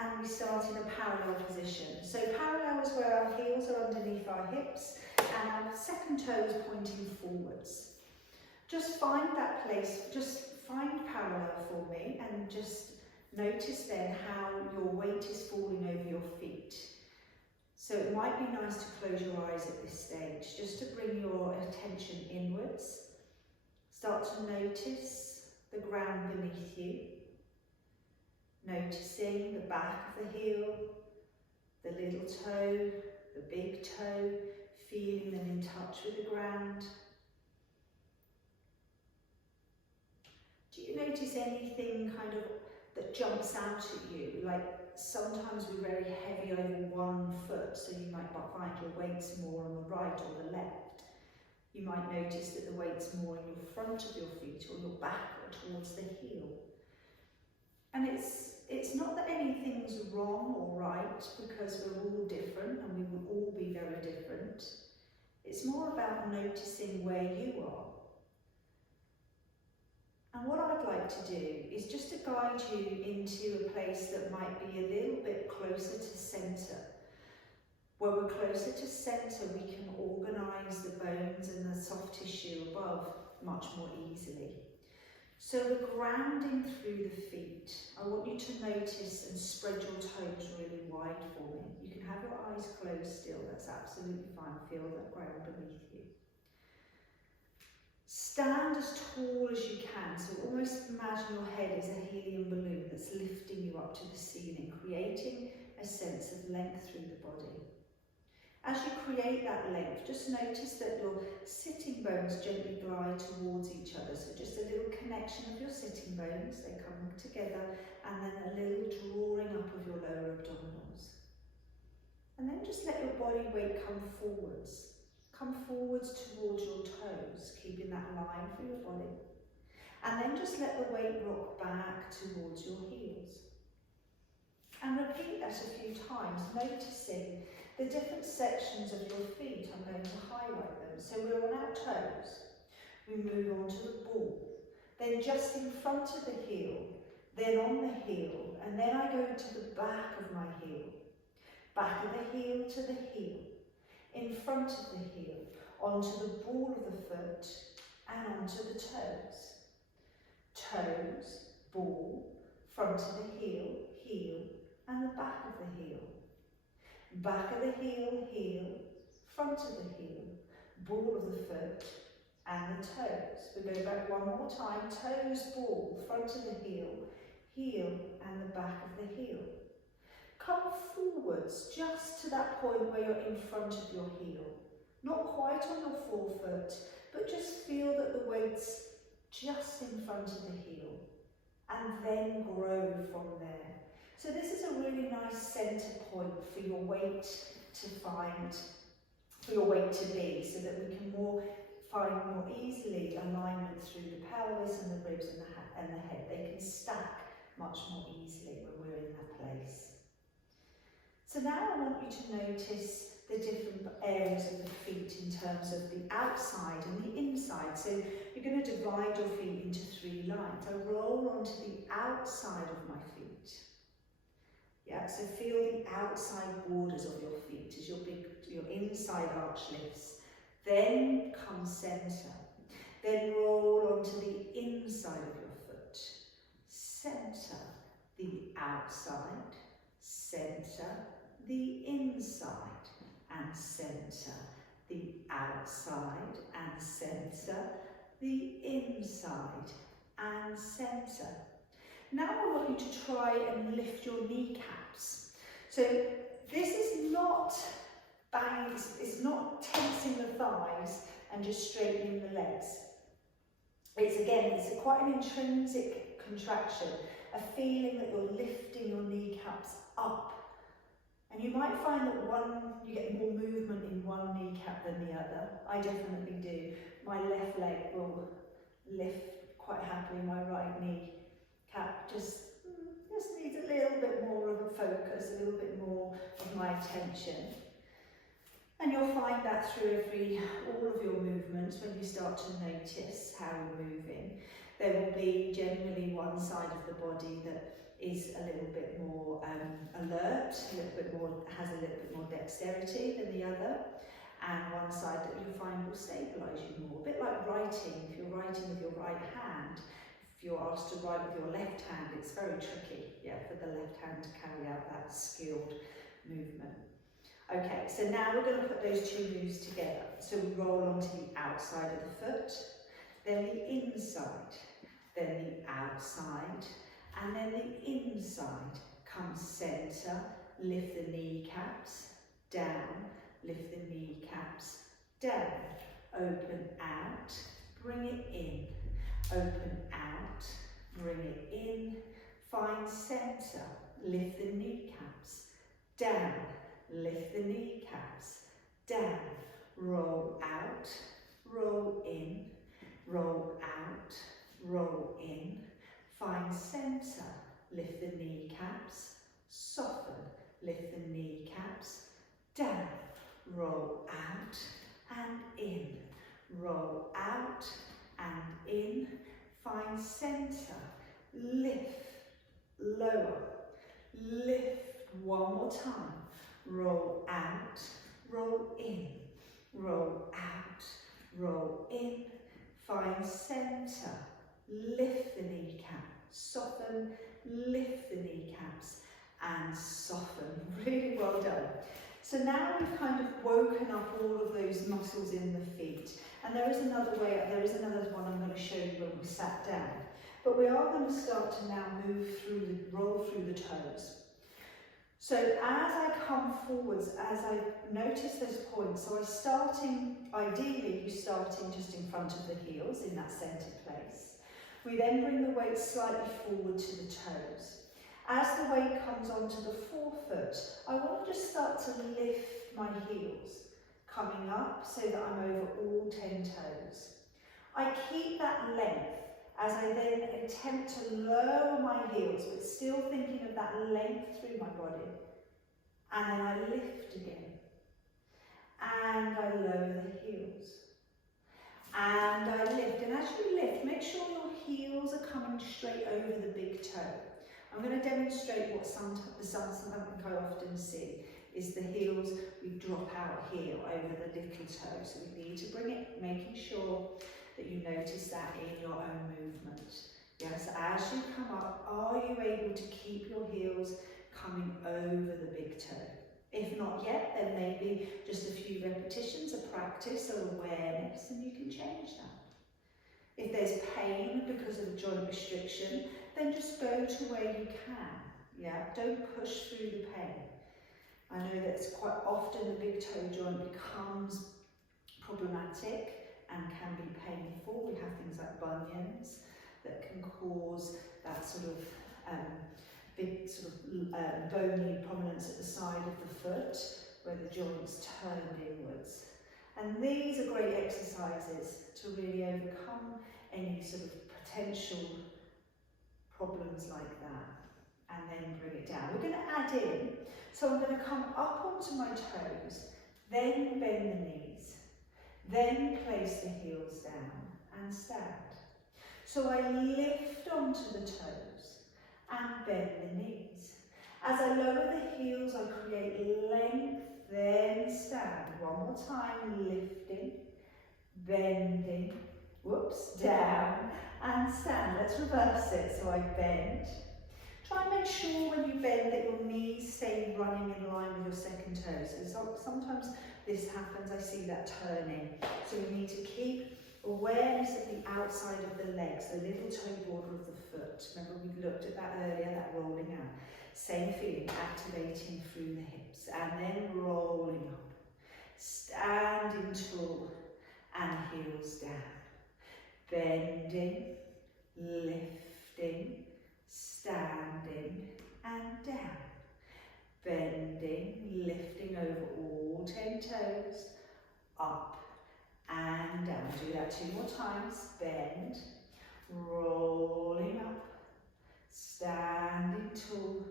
and we start in a parallel position. So parallel is where our heels are underneath our hips and our second toe is pointing forwards. Just find that place, just find parallel for me, and just notice then how your weight is falling over your feet. So it might be nice to close your eyes at this stage, just to bring your attention inwards. Start to notice the ground beneath you, noticing the back of the heel, the little toe, the big toe, feeling them in touch with the ground. Do you notice anything kind of that jumps out at you? Like sometimes we're very heavy over one foot, so you might find your weight's more on the right or the left. You might notice that the weight's more in your front of your feet or your back or towards the heel. And it's not that anything's wrong or right, because we're all different and we will all be very different. It's more about noticing where you are. And what I'd like to do is just to guide you into a place that might be a little bit closer to centre. Where we're closer to centre, we can organise the bones and the soft tissue above much more easily. So we're grounding through the feet. I want you to notice and spread your toes really wide for me. You can have your eyes closed still, that's absolutely fine. Feel that ground beneath you. Stand as tall as you can, so almost imagine your head is a helium balloon that's lifting you up to the ceiling, creating a sense of length through the body. As you create that length, just notice that your sitting bones gently glide towards each other, so just a little connection of your sitting bones, they come together, and then a little drawing up of your lower abdominals. And then just let your body weight come forwards. Come forwards towards your toes, keeping that line for your body. And then just let the weight rock back towards your heels. And repeat that a few times, noticing the different sections of your feet. I'm going to highlight them. So we're on our toes. We move on to the ball. Then just in front of the heel. Then on the heel. And then I go to the back of my heel. Back of the heel to the heel. In front of the heel, onto the ball of the foot, and onto the toes. Toes, ball, front of the heel, heel, and the back of the heel. Back of the heel, heel, front of the heel, ball of the foot, and the toes. We go back one more time, toes, ball, front of the heel, heel, and the back of the heel. Come forwards just to that point where you're in front of your heel. Not quite on your forefoot, but just feel that the weight's just in front of the heel. And then grow from there. So this is a really nice centre point for your weight to find, for your weight to be, so that we can find more easily alignment through the pelvis and the ribs and the head. They can stack much more easily when we're in that place. So now I want you to notice the different areas of the feet in terms of the outside and the inside. So you're going to divide your feet into 3 lines. I roll onto the outside of my feet. Yeah, so feel the outside borders of your feet as your inside arch lifts. Then come centre. Then roll onto the inside of your foot. Centre the outside. Centre the inside, and centre the outside, and centre the inside, and centre. Now I want you to try and lift your kneecaps. So this is not bang, it's not tensing the thighs and just straightening the legs. It's quite an intrinsic contraction, a feeling that you're lifting your kneecaps up. And you might find that you get more movement in one kneecap than the other. I definitely do. My left leg will lift quite happily, my right kneecap just needs a little bit more of a focus, a little bit more of my attention. And you'll find that through all of your movements when you start to notice how you're moving. There will be generally one side of the body that is a little bit more alert, a little bit more, has a little bit more dexterity than the other, and one side that you find will stabilise you more. A bit like writing. If you're writing with your right hand, if you're asked to write with your left hand, it's very tricky, yeah, for the left hand to carry out that skilled movement. Okay, so now we're going to put those two moves together. So we roll onto the outside of the foot, then the inside, then the outside, and then the inside. Come centre, lift the kneecaps, down, lift the kneecaps, down, open out, bring it in, open out, bring it in, find centre, lift the kneecaps, down, lift the kneecaps, down, roll out, roll in, roll out, roll in, find centre, lift the kneecaps, soften, lift the kneecaps, down, roll out and in, roll out and in, find centre, lift, lower, lift, one more time, roll out, roll in, roll out, roll in, find centre, lift the kneecap, soften, lift the kneecaps and soften. Really well done. So now we've kind of woken up all of those muscles in the feet. And there is another way, there is another one I'm going to show you when we sat down. But we are going to start to now move through, roll through the toes. So as I come forwards, as I notice those points, so I'm starting, ideally you're starting just in front of the heels in that centre place. We then bring the weight slightly forward to the toes. As the weight comes onto the forefoot, I want to just start to lift my heels, coming up so that I'm over all 10 toes. I keep that length as I then attempt to lower my heels, but still thinking of that length through my body. And then I lift again. And I lower the heels. And I lift. And as you lift, make sure your heels are coming straight over the big toe. I'm going to demonstrate what something I often see is the heels, we drop our heel over the little toe. So we need to bring it, making sure that you notice that in your own movement. Yes, as you come up, are you able to keep your heels coming over the big toe? If not yet, then maybe just a few repetitions of practice or awareness, and you can change that. If there's pain because of a joint restriction, then just go to where you can. Yeah, don't push through the pain. I know that it's quite often the big toe joint becomes problematic and can be painful. We have things like bunions that can cause that sort of big sort of bony prominence at the side of the foot where the joints turn inwards. And these are great exercises to really overcome any sort of potential problems like that, and then bring it down. We're going to add in, so I'm going to come up onto my toes, then bend the knees, then place the heels down and stand. So I lift onto the toes and bend the knees. As I lower the heels, I create length, then stand. One more time, lifting, bending, whoops, down, and stand. Let's reverse it. So I bend. Try and make sure when you bend that your knees stay running in line with your second toe. So sometimes this happens, I see that turning. So you need to keep awareness of the outside of the legs, the little toe border of the foot. Remember we looked at that earlier, that rolling out. Same feeling, activating through the hips and then rolling up. Standing tall and heels down. Bending, lifting, standing and down. Bending, lifting over all 10 toes, up and down. Do that 2 more times. Bend, rolling up, standing tall,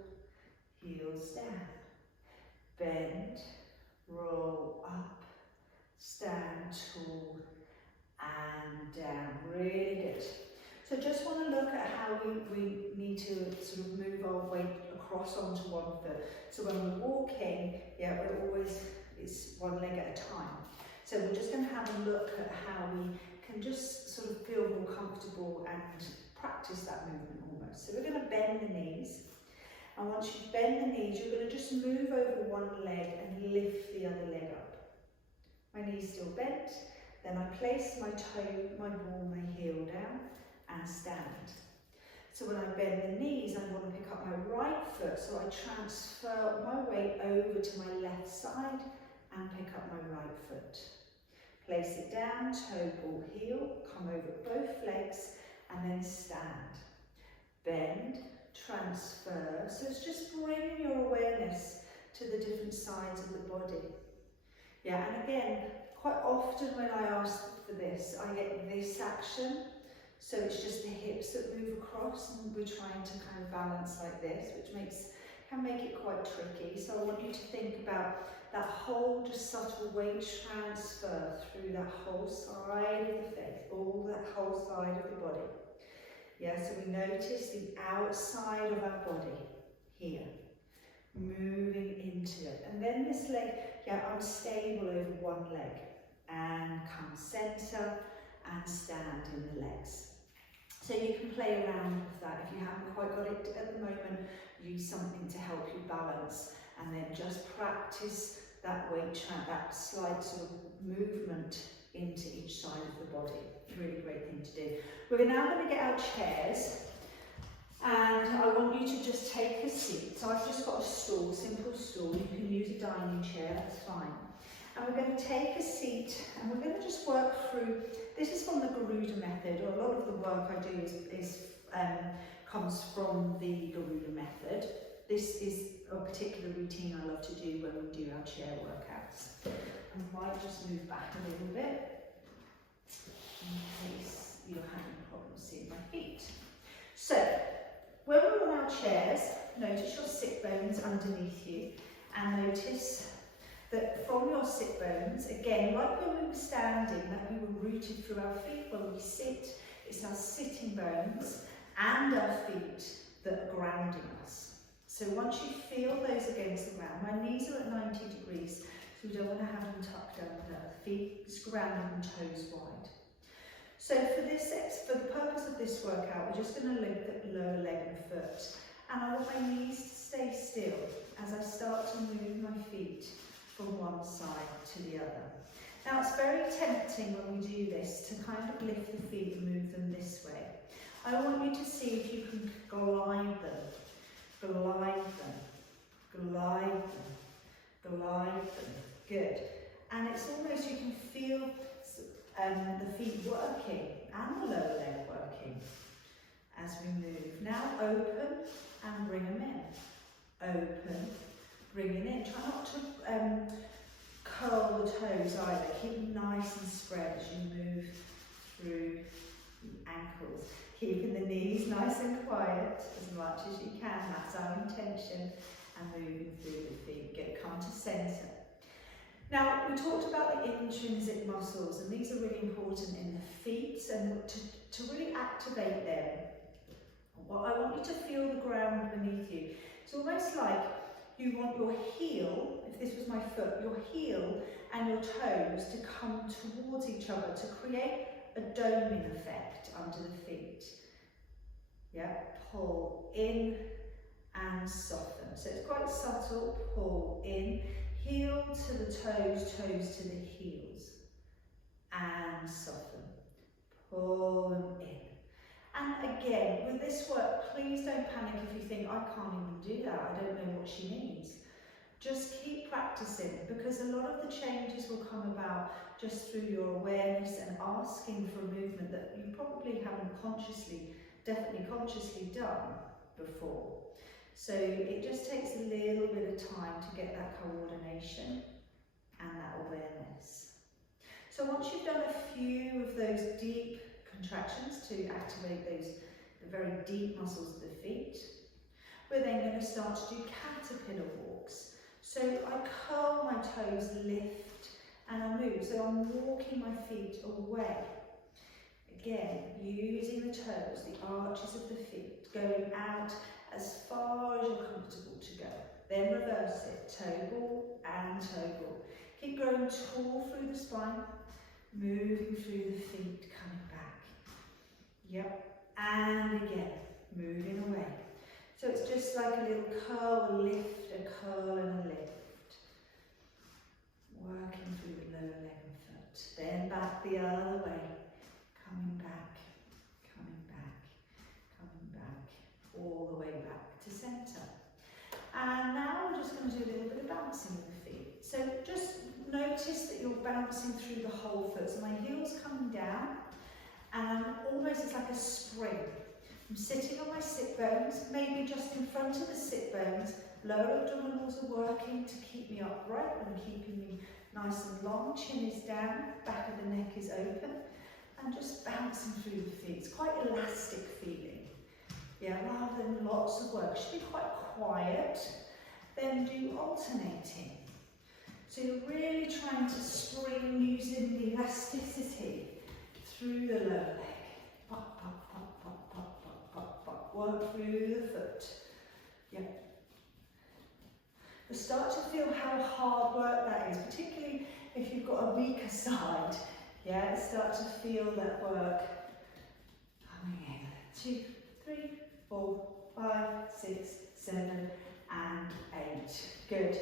heels down. Bend, roll up, stand tall and down. Really good. So just want to look at how we need to sort of move our weight across cross onto one foot. So when we're walking, yeah, it's one leg at a time. So we're just going to have a look at how we can just sort of feel more comfortable and practice that movement almost. So we're going to bend the knees. And once you bend the knees, you're going to just move over one leg and lift the other leg up. My knee's still bent. Then I place my toe, my ball, my heel down and stand. So when I bend the knees, I want to pick up my right foot. So I transfer my weight over to my left side and pick up my right foot. Place it down, toe, ball, heel, come over both legs and then stand. Bend, transfer. So it's just bringing your awareness to the different sides of the body. Yeah, and again, quite often when I ask for this, I get this action. So it's just the hips that move across and we're trying to kind of balance like this, which can make it quite tricky. So I want you to think about that whole just subtle weight transfer through that whole side of the face, all that whole side of the body. Yeah, so we notice the outside of our body here, moving into it. And then this leg, yeah, I'm stable over one leg and come centre and stand in the legs. So you can play around with that. If you haven't quite got it at the moment, use something to help you balance and then just practice that weight, that slight sort of movement into each side of the body. Really great thing to do. We're now going to get our chairs and I want you to just take a seat. So I've just got a stool, simple stool. You can use a dining chair, that's fine. And we're going to take a seat and we're going to just work through, this is from the Garuda method, or a lot of the work I do comes from the Garuda method. This is a particular routine I love to do when we do our chair workouts. I might just move back a little bit in case you're having problems seeing my feet. So, when we're on our chairs, notice your sit bones underneath you and notice that from your sit bones, again, like when we were standing, that we were rooted through our feet. When we sit, it's our sitting bones and our feet that are grounding us. So once you feel those against the ground, my knees are at 90 degrees, so we don't want to have them tucked under. Feet is grounded and toes wide. So for the purpose of this workout, we're just going to look at the lower leg and foot. And I want my knees to stay still as I start to move my feet from one side to the other. Now it's very tempting when we do this to kind of lift the feet and move them this way. I want you to see if you can glide them, glide them, glide them, glide them. Good. And it's almost, you can feel the feet working and the lower leg working as we move. Now open and bring them in. Open, bring it in. Try not to curl the toes either. Keep them nice and spread as you move through the ankles. Keeping the knees nice and quiet as much as you can. That's our intention. And moving through the feet. Good. Come to centre. Now, we talked about the intrinsic muscles, and these are really important in the feet, and to really activate them. Well, I want you to feel the ground beneath you. It's almost like you want your heel, if this was my foot, your heel and your toes to come towards each other to create a doming effect under the feet. Yeah, pull in and soften. So it's quite subtle, pull in. Heel to the toes, toes to the heels, and soften. Pull them in. And again, with this work, please don't panic if you think, I can't even do that, I don't know what she needs. Just keep practicing, because a lot of the changes will come about just through your awareness and asking for a movement that you probably haven't definitely consciously done before. So it just takes a little bit of time to get that coordination and that awareness. So once you've done a few of those deep contractions to activate the very deep muscles of the feet, we're then going to start to do caterpillar walks. So I curl my toes, lift, and I move. So I'm walking my feet away. Again, using the toes, the arches of the feet, going out as far as you're comfortable. first sit, toe ball and toe ball. Keep growing tall through the spine, moving through the feet, coming back. Yep, and again, moving away. So it's just like a little curl, a lift, a curl and a lift. Working through the lower leg and foot. Then back the other way. Coming back, coming back, coming back. All the way back to centre. And now we're just going to do a little bit of bouncing with the feet. So just notice that you're bouncing through the whole foot. So my heel's coming down and almost it's like a spring. I'm sitting on my sit bones, maybe just in front of the sit bones. Lower abdominals are working to keep me upright and keeping me nice and long. Chin is down, back of the neck is open. And just bouncing through the feet. It's quite elastic feeling. Yeah, rather than lots of work. It should be quite quiet. Then do alternating. So you're really trying to spring using the elasticity through the lower leg. Pop, pop, pop, pop, pop, pop, pop, pop. Work through the foot. Yep. But start to feel how hard work that is, particularly if you've got a weaker side. Yeah, start to feel that work coming in. 2, 3, 4, 5, 6, 7, and 8. Good.